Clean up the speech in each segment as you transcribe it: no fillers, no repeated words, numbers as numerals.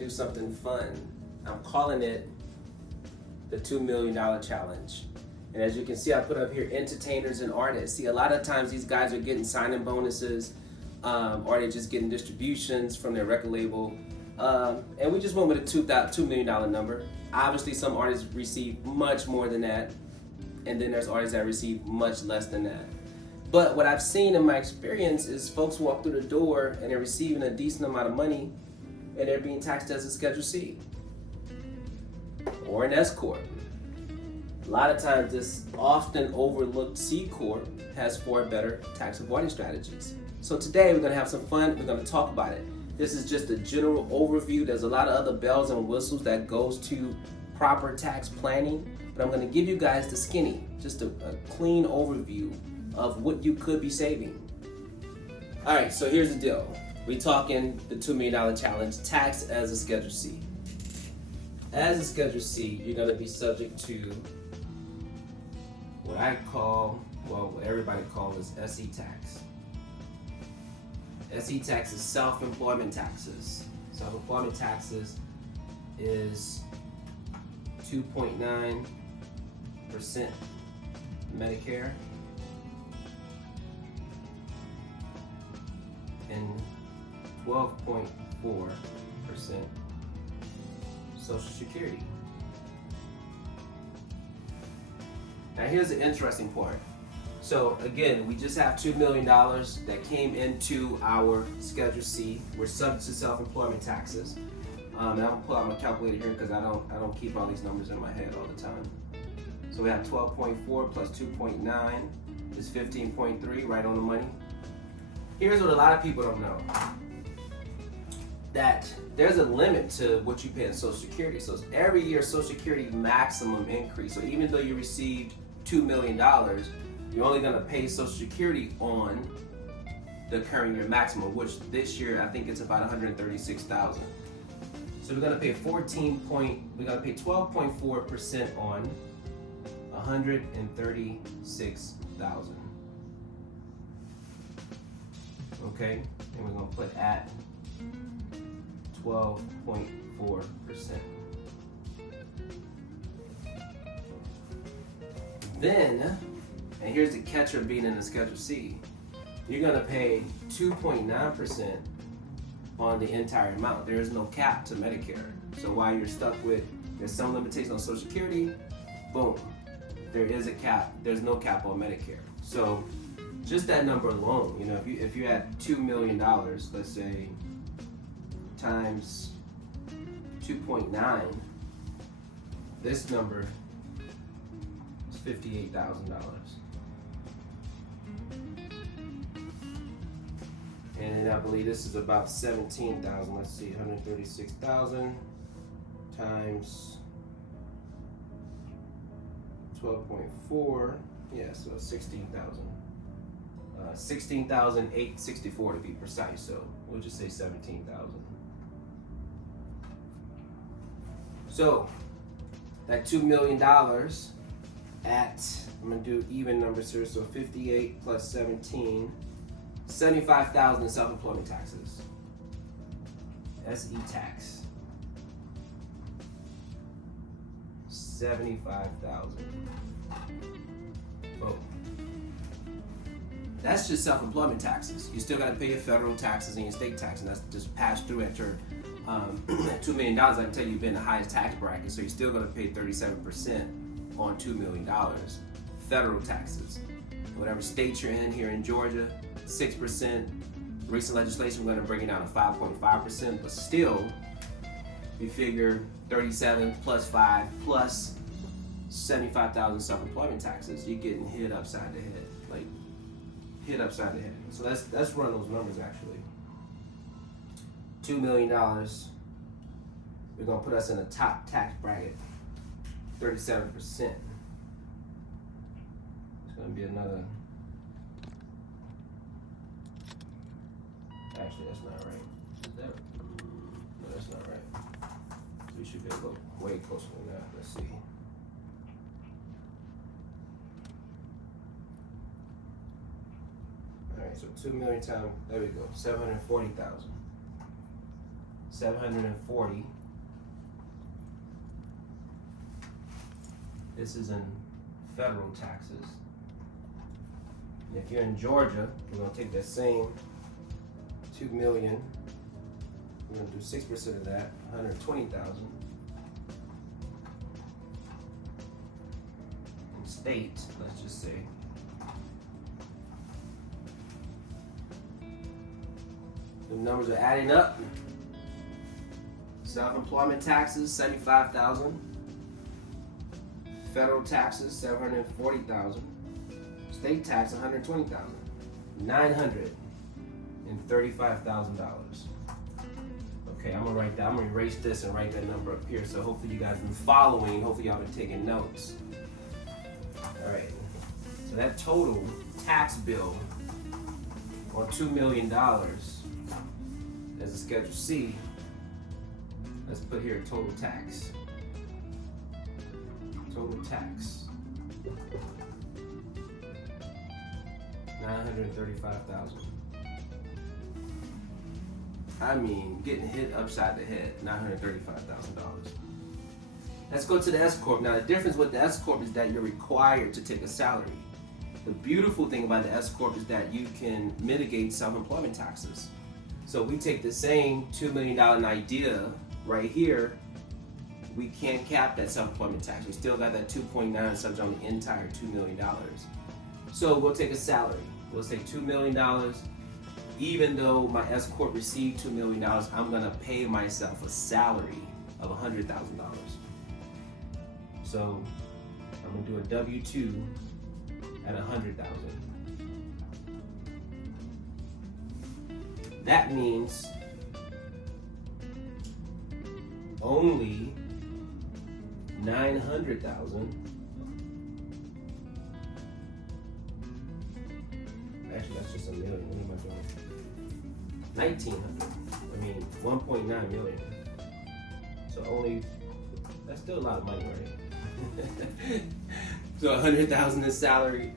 do something fun. I'm calling it the $2 million challenge. And as you can see, I put up here entertainers and artists. See, a lot of times these guys are getting signing bonuses, or they're just getting distributions from their record label. And we just went with a $2 million number. Obviously, some artists receive much more than that, and then there's artists that receive much less than that. But what I've seen in my experience is folks walk through the door and they're receiving a decent amount of money, and they're being taxed as a Schedule C or an S Corp. A lot of times, this often overlooked C Corp has far better tax avoidance strategies. So today we're going to have some fun. We're going to talk about it. This is just a general overview. There's a lot of other bells and whistles that goes to proper tax planning, but I'm going to give you guys the skinny, just a clean overview of what you could be saving. All right, so here's the deal. We're talking the $2 million challenge, tax as a Schedule C. As a Schedule C, you're going to be subject to what I call, well, what everybody calls SE tax. SE tax is self-employment taxes. Self-employment taxes is 2.9% Medicare and 12.4% Social Security. Now here's the interesting part. So again, we just have $2 million that came into our Schedule C. We're subject to self-employment taxes. And I'm gonna pull out my calculator here because I don't keep all these numbers in my head all the time. So we have 12.4 plus 2.9 is 15.3, right on the money. Here's what a lot of people don't know. That there's a limit to what you pay in Social Security. So every year Social Security maximum increase. So even though you received $2 million, you're only gonna pay Social Security on the current year maximum, which this year I think it's about $136,000. So we're gonna pay 12.4% on $136,000. Okay, and we're gonna put at 12.4%. Then, and here's the catcher being in the Schedule C, you're gonna pay 2.9% on the entire amount. There is no cap to Medicare. So while you're stuck with, there's some limitations on Social Security, boom, there is a cap, there's no cap on Medicare. So just that number alone, you know, if you had $2 million, let's say, times 2.9, this number is $58,000. And I believe this is about 17,000. Let's see, 136,000 times 12.4. Yeah, so 16,000. 16,864 to be precise. So we'll just say 17,000. So that $2 million at, I'm gonna do even numbers here. So 58 plus 17. 75,000 in self-employment taxes. SE tax. 75,000. Boom. That's just self-employment taxes. You still got to pay your federal taxes and your state tax, and that's just passed through at your $2 million. I can tell you you've been in the highest tax bracket, so you're still going to pay 37% on $2 million federal taxes. Whatever state you're in, here in Georgia, 6%. Recent legislation, we're going to bring it down to 5.5%, but still, you figure 37 plus 5 plus 75,000 self-employment taxes, you're getting hit upside the head, like hit upside the head. So let's run those numbers actually. $2 million, we're going to put us in the top tax bracket, 37%. It's going to be another. Actually, that's not right. Is that? No, that's not right. We should be a little way closer than that. Let's see. All right, so 2 million times, there we go, 740,000. $740. This is in federal taxes. And if you're in Georgia, we're gonna take that same 2 million. We're gonna do 6% of that, 120,000. In state, let's just say. The numbers are adding up. Self-employment taxes, 75,000. Federal taxes, 740,000. State tax, 120,000. $935,000. Okay, I'm gonna erase this and write that number up here. So hopefully you guys have been following. Hopefully y'all been taking notes. All right. So that total tax bill on $2 million as a Schedule C. Let's put here total tax. Total tax. $935,000. I mean, getting hit upside the head, $935,000. Let's go to the S Corp. Now, the difference with the S Corp is that you're required to take a salary. The beautiful thing about the S Corp is that you can mitigate self-employment taxes. So we take the same $2 million idea right here. We can't cap that self-employment tax. We still got that 2.9 subject on the entire $2 million. So we'll take a salary. We'll say $2 million. Even though my S Corp received $2 million, I'm gonna pay myself a salary of $100,000. So I'm gonna do a W-2 at $100,000. That means only $900,000. Actually, that's just a million. What am I doing? 1,900. I mean, 1.9 million. So only, that's still a lot of money, right? So 100,000 in salary,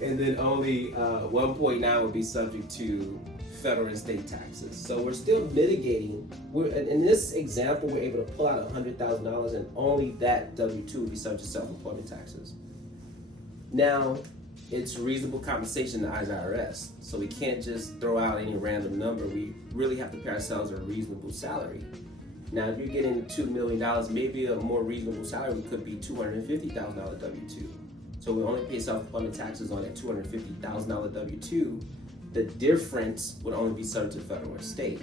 and then only 1.9 would be subject to federal and state taxes. So we're still mitigating. In this example, we're able to pull out $100,000, and only that W-2 would be subject to self-employment taxes. Now, it's reasonable compensation to IRS, so we can't just throw out any random number. We really have to pay ourselves a reasonable salary. Now, if you're getting $2 million, maybe a more reasonable salary could be $250,000 W-2. So we only pay self-employment taxes on that $250,000 W-2. The difference would only be subject to federal or state,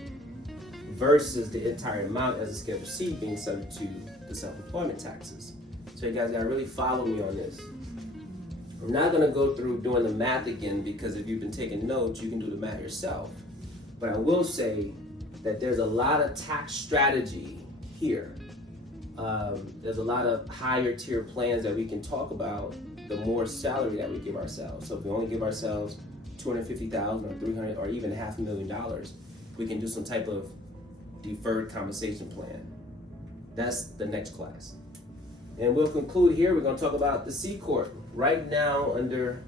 versus the entire amount as a Schedule C being subject to the self-employment taxes. So you guys gotta really follow me on this. I'm not gonna go through doing the math again, because if you've been taking notes, you can do the math yourself. But I will say that there's a lot of tax strategy here. There's a lot of higher tier plans that we can talk about, the more salary that we give ourselves. So if we only give ourselves $250,000 or $300,000 or even $500,000, we can do some type of deferred compensation plan. That's the next class. And we'll conclude here. We're going to talk about the C Corp. Right now, under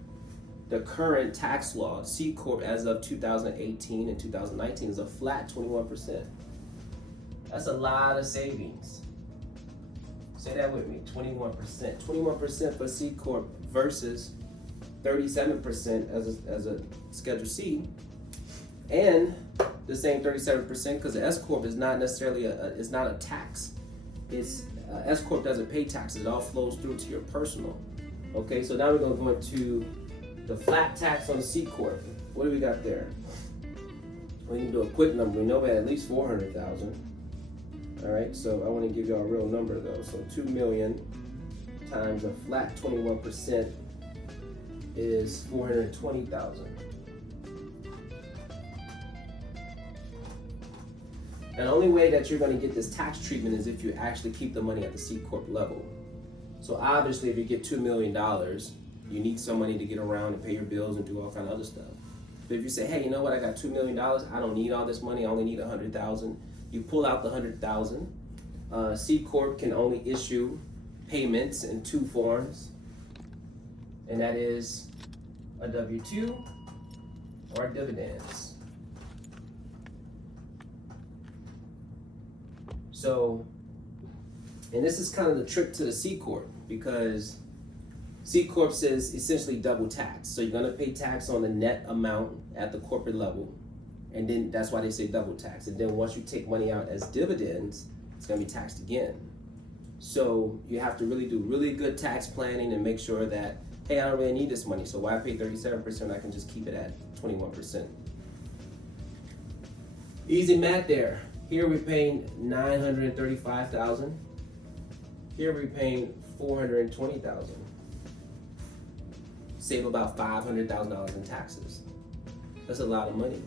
the current tax law, C Corp as of 2018 and 2019 is a flat 21%. That's a lot of savings. Say that with me, 21%. 21% for C Corp versus 37% as a Schedule C, and the same 37% because the S Corp is not necessarily it's not a tax. It's S Corp doesn't pay taxes. It all flows through to your personal. Okay, so now we're going to go into the flat tax on the C Corp. What do we got there? We can do a quick number. We know we had at least 400,000. All right, so I want to give you a real number though. So 2 million times a flat 21% is 420,000. And the only way that you're going to get this tax treatment is if you actually keep the money at the C Corp level. So obviously, if you get $2 million, you need some money to get around and pay your bills and do all kind of other stuff. But if you say, hey, you know what, I got $2 million, I don't need all this money, I only need 100,000. You pull out the 100,000. C Corp can only issue payments in two forms, and that is a W-2 or dividends. So, and this is kind of the trick to the C Corp, because C Corp says essentially double tax. So you're gonna pay tax on the net amount at the corporate level, and then that's why they say double tax. And then once you take money out as dividends, it's gonna be taxed again. So you have to really do really good tax planning and make sure that, hey, I don't really need this money, so why pay 37%? I can just keep it at 21%. Easy math there. Here we're paying $935,000. Here we're paying $420,000. Save about $500,000 in taxes. That's a lot of money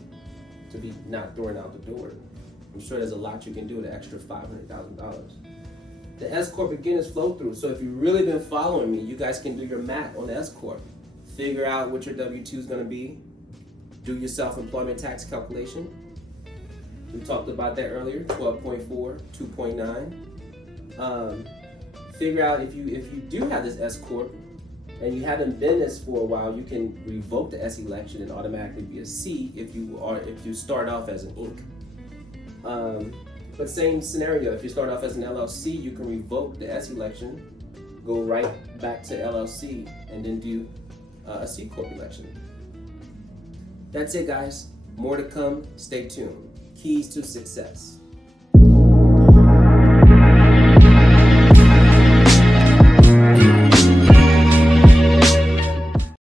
to be not throwing out the door. I'm sure there's a lot you can do with an extra $500,000. The S Corp again is flow through. So if you've really been following me, you guys can do your math on the S Corp. Figure out what your W-2 is going to be. Do your self-employment tax calculation. We talked about that earlier, 12.4, 2.9. Figure out if you do have this S Corp and you haven't been this for a while, you can revoke the S election and automatically be a C if you start off as an Inc. But same scenario, if you start off as an LLC, you can revoke the S election, go right back to LLC, and then do a C Corp election. That's it, guys. More to come. Stay tuned. Keys to success.